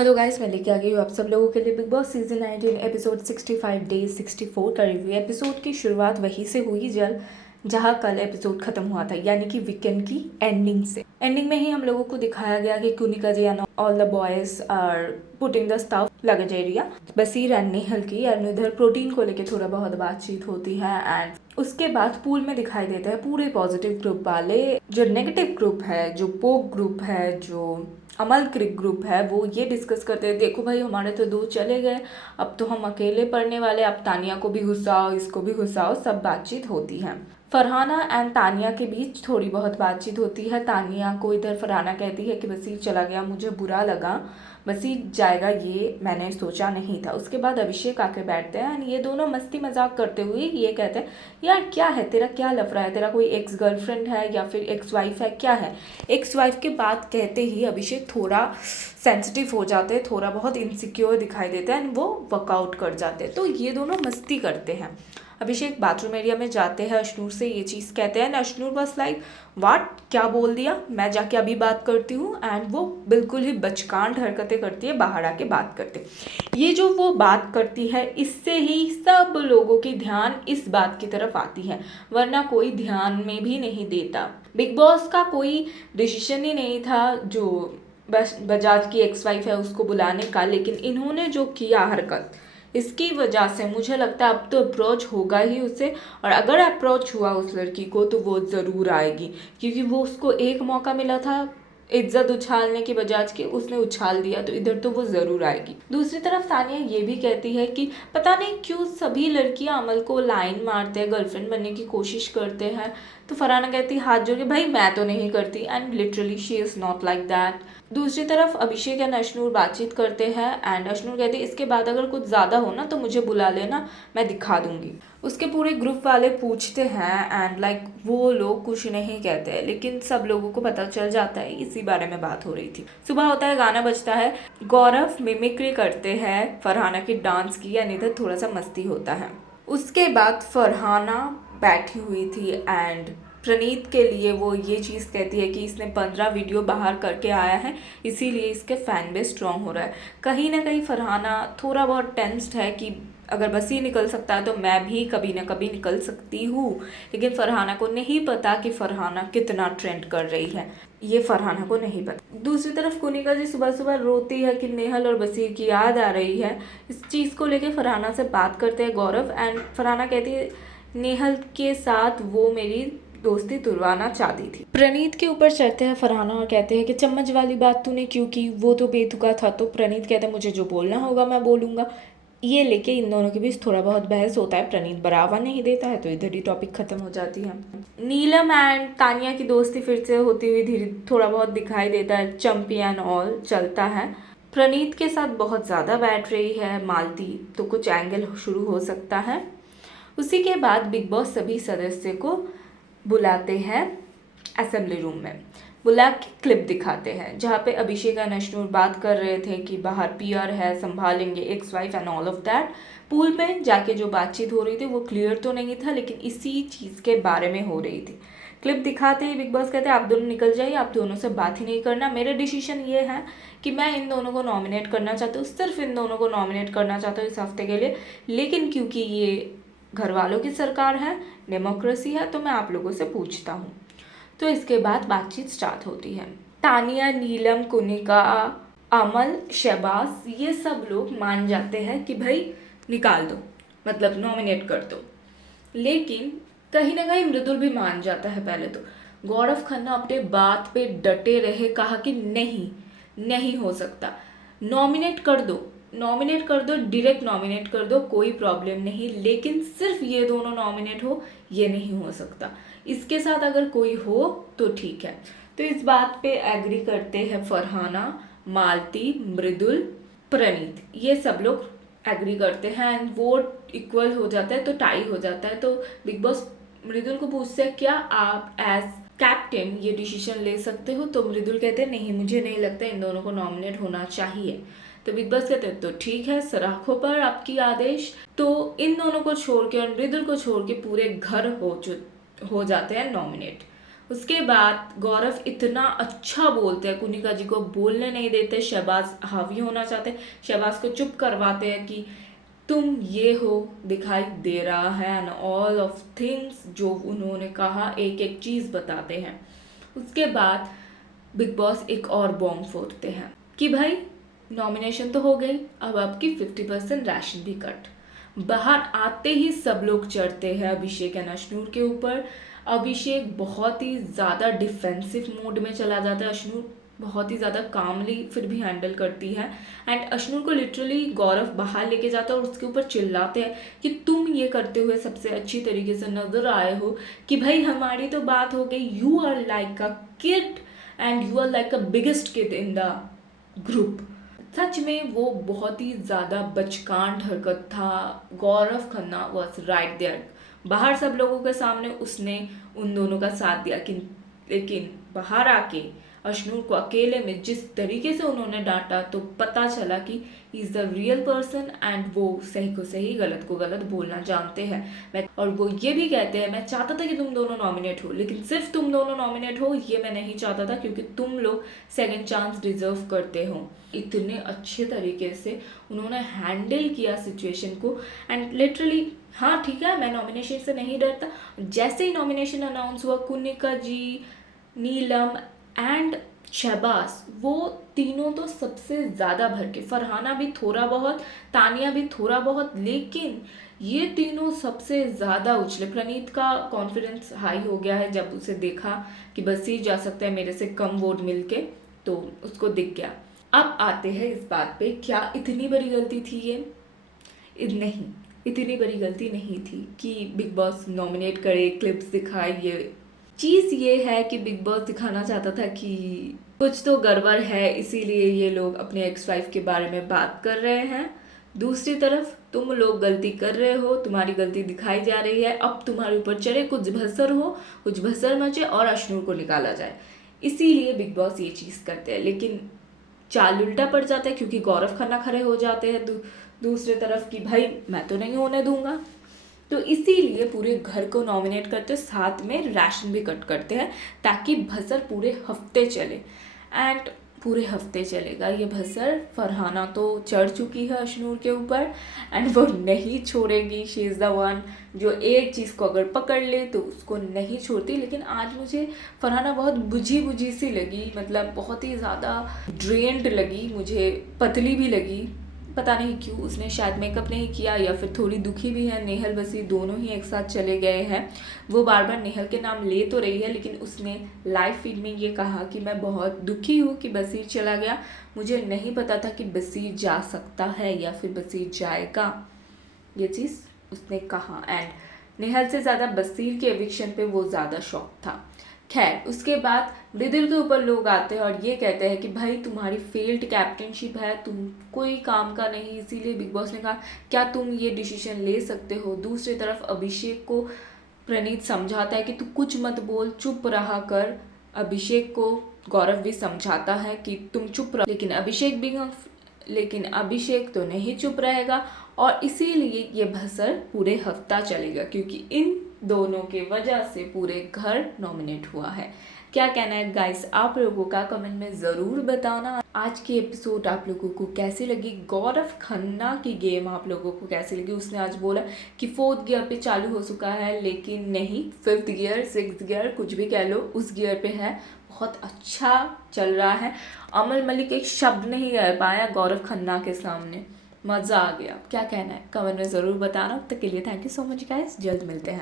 Hello guys, मैं लेके आ गई हूँ आप सब लोगों के लिए big boss season 19 episode 65 days 64 का रिव्यू। एपिसोड की शुरुआत वहीं से हुई जहाँ कल एपिसोड खत्म हुआ था, यानी कि वीकेंड की एंडिंग से। एंडिंग में ही हम लोगों को दिखाया गया कि Kunika ji and all the boys are putting the stuff lug area. Basir and Nehal की एंड इधर प्रोटीन को लेके थोड़ा बहुत बातचीत होती है एंड उसके बाद पूल में दिखाई देता है पूरे पॉजिटिव ग्रुप वाले। जो नेगेटिव ग्रुप है, जो पोक ग्रुप है, जो अमल क्रिक ग्रुप है, वो ये डिस्कस करते हैं, देखो भाई हमारे तो 2 चले गए, अब तो हम अकेले पढ़ने वाले, अब तानिया को भी घुसाओ, इसको भी घुसाओ, सब बातचीत होती है। फरहाना एंड तानिया के बीच थोड़ी बहुत बातचीत होती है। तानिया को इधर फरहाना कहती है कि बसीर चला गया, मुझे बुरा लगा, बसीर जाएगा ये मैंने सोचा नहीं था। उसके बाद अभिषेक आके बैठते हैं एंड ये दोनों मस्ती मजाक करते हुए ये कहते हैं, यार क्या है तेरा, क्या लफड़ा है, तेरा कोई एक्स गर्लफ्रेंड है या फिर एक्स वाइफ है, क्या है। एक्स वाइफ के बात कहते ही अभिषेक थोड़ा सेंसिटिव हो जाते हैं, थोड़ा बहुत इनसिक्योर दिखाई देते हैं एंड वो वर्कआउट कर जाते हैं। तो ये दोनों मस्ती करते हैं। अभिषेक बाथरूम एरिया में जाते हैं, अश्नूर से ये चीज़ कहते हैं, अश्नूर बस लाइक वाट, क्या बोल दिया, मैं जाके अभी बात करती हूँ। एंड वो बिल्कुल ही बचकांड हरकतें करती है, बाहर आके बात करते। ये जो वो बात करती है, इससे ही सब लोगों की ध्यान इस बात की तरफ आती है, वरना कोई ध्यान में भी नहीं देता। बिग बॉस का कोई डिसीजन ही नहीं था जो बस बजाज की एक्स वाइफ है उसको बुलाने का, लेकिन इन्होंने जो किया हरकत, इसकी वजह से मुझे लगता है अब तो अप्रोच होगा ही उसे। और अगर अप्रोच हुआ उस लड़की को तो वो ज़रूर आएगी, क्योंकि वो उसको एक मौका मिला था इज्जत उछालने की, बजाज की, उसने उछाल दिया, तो इधर तो वो ज़रूर आएगी। दूसरी तरफ तानिया ये भी कहती है कि पता नहीं क्यों सभी लड़कियां अमल को लाइन मारते हैं, गर्लफ्रेंड बनने की कोशिश करते हैं। तो फरहाना कहती है हाथ जोड़ के, भाई मैं तो नहीं करती, and literally she is not like that. दूसरी तरफ अभिषेक एंड अश्नूर बातचीत करते हैं एंड अश्नूर कहती है इसके बाद अगर कुछ ज़्यादा हो ना तो मुझे बुला लेना, मैं दिखा दूंगी। उसके पूरे ग्रुप वाले पूछते हैं एंड लाइक वो लोग कुछ नहीं कहते हैं, लेकिन सब लोगों को पता चल जाता है, इसी बारे में बात हो रही थी। सुबह होता है, गाना बजता है, गौरव मिमिक्री करते हैं फरहाना की डांस की एंड इधर थोड़ा सा मस्ती होता है। उसके बाद फरहाना बैठी हुई थी एंड प्रणीत के लिए वो ये चीज़ कहती है कि इसने 15 वीडियो बाहर करके आया है, इसीलिए इसके फैन बेस स्ट्रॉन्ग हो रहा है। कहीं ना कहीं फरहाना थोड़ा बहुत टेंस्ड है कि अगर बस ही निकल सकता है तो मैं भी कभी ना कभी निकल सकती हूँ, लेकिन फरहाना को नहीं पता कि फरहाना कितना ट्रेंड कर रही है, ये फरहाना को नहीं पता। दूसरी तरफ कुनिका जी सुबह सुबह रोती है कि नेहल और बसीर की याद आ रही है। इस चीज़ को लेके फरहाना से बात करते हैं गौरव एंड फरहाना कहती है नेहल के साथ वो मेरी दोस्ती तुड़वाना चाहती थी। प्रणीत के ऊपर चढ़ते हैं फरहाना और कहते हैं कि चम्मच वाली बात तूने क्यों की, वो तो बेतुका था। तो प्रणीत कहते हैं मुझे जो बोलना होगा मैं बोलूँगा। ये लेके इन दोनों के बीच थोड़ा बहुत बहस होता है, प्रणीत बराबर नहीं देता है, तो इधर ही टॉपिक खत्म हो जाती है। नीलम एंड तानिया की दोस्ती फिर से होती हुई धीरे थोड़ा बहुत दिखाई देता है, चंपी एंड ऑल चलता है। प्रणीत के साथ बहुत ज़्यादा बैठ रही है मालती, तो कुछ एंगल शुरू हो सकता है। उसी के बाद बिग बॉस सभी सदस्य को बुलाते हैं असेंबली रूम में, बुला के क्लिप दिखाते हैं जहाँ पे अभिषेक एंड अश्नूर बात कर रहे थे कि बाहर पीआर है, संभालेंगे ex wife and all of that. Pool में जाके जो बातचीत हो रही थी वो क्लियर तो नहीं था, लेकिन इसी चीज़ के बारे में हो रही थी। क्लिप दिखाते ही बिग बॉस कहते हैं आप दोनों निकल जाइए, आप दोनों से बात ही नहीं करना। मेरा डिसीजन ये है कि मैं इन दोनों को नॉमिनेट करना चाहती हूँ, सिर्फ इन दोनों को नॉमिनेट करना चाहता हूँ इस हफ्ते के लिए, लेकिन क्योंकि ये घर वालों की सरकार है, डेमोक्रेसी है, तो मैं आप लोगों से पूछता हूँ। तो इसके बाद बातचीत स्टार्ट होती है। तानिया, नीलम, कुनिका, अमल, शहबाज, ये सब लोग मान जाते हैं कि भाई निकाल दो, मतलब नॉमिनेट कर दो। लेकिन कहीं ना कहीं मृदुल भी मान जाता है। पहले तो गौरव खन्ना अपने बात पे डटे रहे, कहा कि नहीं नहीं हो सकता, नॉमिनेट कर दो, नॉमिनेट कर दो, डायरेक्ट नॉमिनेट कर दो, कोई प्रॉब्लम नहीं, लेकिन सिर्फ ये दोनों नॉमिनेट हो ये नहीं हो सकता, इसके साथ अगर कोई हो तो ठीक है। तो इस बात पे एग्री करते हैं फरहाना, मालती, मृदुल, प्रणीत, ये सब लोग एग्री करते हैं एंड वोट इक्वल हो जाता है, तो टाई हो जाता है। तो बिग बॉस मृदुल को पूछते हैं क्या आप एज कैप्टन ये डिसीजन ले सकते हो, तो मृदुल कहते हैं नहीं, मुझे नहीं लगता, इन दोनों को नॉमिनेट होना चाहिए। तो बिग बॉस कहते हैं तो ठीक है, सराखों पर आपकी आदेश। तो इन दोनों को छोड़ के और मृदुल को छोड़ के पूरे घर हो जाते हैं नॉमिनेट। उसके बाद गौरव इतना अच्छा बोलते हैं, कुनिका जी को बोलने नहीं देते, शहबाज हावी होना चाहते, शहबाज को चुप करवाते हैं कि तुम ये हो, दिखाई दे रहा है, एंड ऑल ऑफ थिंग्स जो उन्होंने कहा एक एक चीज़ बताते हैं। उसके बाद बिग बॉस एक और बॉम्ब फोड़ते हैं कि भाई नॉमिनेशन तो हो गई, अब आपकी 50% राशन भी कट। बाहर आते ही सब लोग चढ़ते हैं अभिषेक एंड अश्नूर के ऊपर। अभिषेक बहुत ही ज़्यादा डिफेंसिव मोड में चला जाता है, अश्नूर बहुत ही ज़्यादा कामली फिर भी हैंडल करती है, एंड अश्नूर को लिटरली गौरव बाहर लेके जाता है और उसके ऊपर चिल्लाते हैं कि तुम ये करते हुए सबसे अच्छी तरीके से नजर आए हो, कि भाई हमारी तो बात हो गई, you are like a kid and you are like a biggest kid in the group. सच में वो बहुत ही ज़्यादा बचकांड हरकत था। Gaurav Khanna was right there, बाहर सब लोगों के सामने उसने उन दोनों का साथ दिया, लेकिन बाहर आके अश्नूर को अकेले में जिस तरीके से उन्होंने डांटा, तो पता चला कि he is the real person and वो सही को सही, गलत को गलत बोलना जानते हैं। और वो ये भी कहते हैं, मैं चाहता था कि तुम दोनों नॉमिनेट हो, लेकिन सिर्फ तुम दोनों नॉमिनेट हो ये मैं नहीं चाहता था, क्योंकि तुम लोग सेकंड चांस डिजर्व करते हो। इतने अच्छे तरीके से उन्होंने हैंडल किया सिचुएशन को, एंड लिटरली हाँ ठीक है, मैं नॉमिनेशन से नहीं डरता। जैसे ही नॉमिनेशन अनाउंस हुआ, कुनिका जी, नीलम एंड शहबाज, वो तीनों तो सबसे ज़्यादा भर के, फरहाना भी थोड़ा बहुत, तानिया भी थोड़ा बहुत, लेकिन ये तीनों सबसे ज़्यादा उछले। प्रणीत का कॉन्फिडेंस हाई हो गया है जब उसे देखा कि बस ही जा सकता है मेरे से कम वोट मिलके, तो उसको दिख गया। अब आते हैं इस बात पे, क्या इतनी बड़ी गलती थी ये? नहीं, इतनी बड़ी गलती नहीं थी कि बिग बॉस नॉमिनेट करे, क्लिप्स दिखाए। ये चीज़ ये है कि बिग बॉस दिखाना चाहता था कि कुछ तो गड़बड़ है, इसीलिए ये लोग अपने एक्स वाइफ के बारे में बात कर रहे हैं। दूसरी तरफ तुम लोग गलती कर रहे हो, तुम्हारी गलती दिखाई जा रही है, अब तुम्हारे ऊपर चढ़े कुछ भसर हो, कुछ भसर मचे और अश्नूर को निकाला जाए, इसीलिए बिग बॉस ये चीज़ करते हैं। लेकिन चाल उल्टा पड़ जाता है, क्योंकि गौरव खन्ना खड़े हो जाते हैं दूसरे तरफ कि भाई मैं तो नहीं होने दूंगा, तो इसीलिए पूरे घर को नॉमिनेट करते हैं, साथ में राशन भी कट करते हैं, ताकि भसर पूरे हफ्ते चले। एंड पूरे हफ्ते चलेगा ये भसर। फरहाना तो चढ़ चुकी है अश्नूर के ऊपर, एंड वो नहीं छोड़ेगी। शी इज़ द वन जो एक चीज़ को अगर पकड़ ले तो उसको नहीं छोड़ती। लेकिन आज मुझे फरहाना बहुत बुझी बुझी सी लगी, मतलब बहुत ही ज़्यादा ड्रेन्ड लगी, मुझे पतली भी लगी। पता नहीं क्यों, उसने शायद मेकअप नहीं किया या फिर थोड़ी दुखी भी है। नेहल बसी दोनों ही एक साथ चले गए हैं। वो बार बार नेहल के नाम ले तो रही है, लेकिन उसने लाइव फीड में ये कहा कि मैं बहुत दुखी हूँ कि बसीर चला गया, मुझे नहीं पता था कि बसीर जा सकता है या फिर बसीर जाएगा, ये चीज़ उसने कहा। एंड नेहल से ज़्यादा बसीर के एविक्शन पे वो ज़्यादा शॉक था। खैर, उसके बाद मृदुल के ऊपर लोग आते हैं और ये कहते हैं कि भाई तुम्हारी फेल्ड कैप्टनशिप है, तुम कोई काम का नहीं, इसीलिए बिग बॉस ने कहा क्या तुम ये डिसीजन ले सकते हो। दूसरी तरफ अभिषेक को प्रणीत समझाता है कि तू कुछ मत बोल, चुप रहा कर। अभिषेक को गौरव भी समझाता है कि तुम चुप रहो, लेकिन अभिषेक तो नहीं चुप रहेगा, और इसीलिए ये भसर पूरे हफ्ता चलेगा, क्योंकि इन दोनों के वजह से पूरे घर नॉमिनेट हुआ है। क्या कहना है गाइस आप लोगों का, कमेंट में ज़रूर बताना। आज की एपिसोड आप लोगों को कैसी लगी? गौरव खन्ना की गेम आप लोगों को कैसी लगी? उसने आज बोला कि 4th गियर पे चालू हो चुका है, लेकिन नहीं, 5th गियर 6th गियर कुछ भी कह लो, उस गियर पे है, बहुत अच्छा चल रहा है। अमल मलिक एक शब्द नहीं कह पाया गौरव खन्ना के सामने, मज़ा आ गया। क्या कहना है कमेंट में ज़रूर बताना। तब तक के लिए thank you so much guys, जल्द मिलते हैं।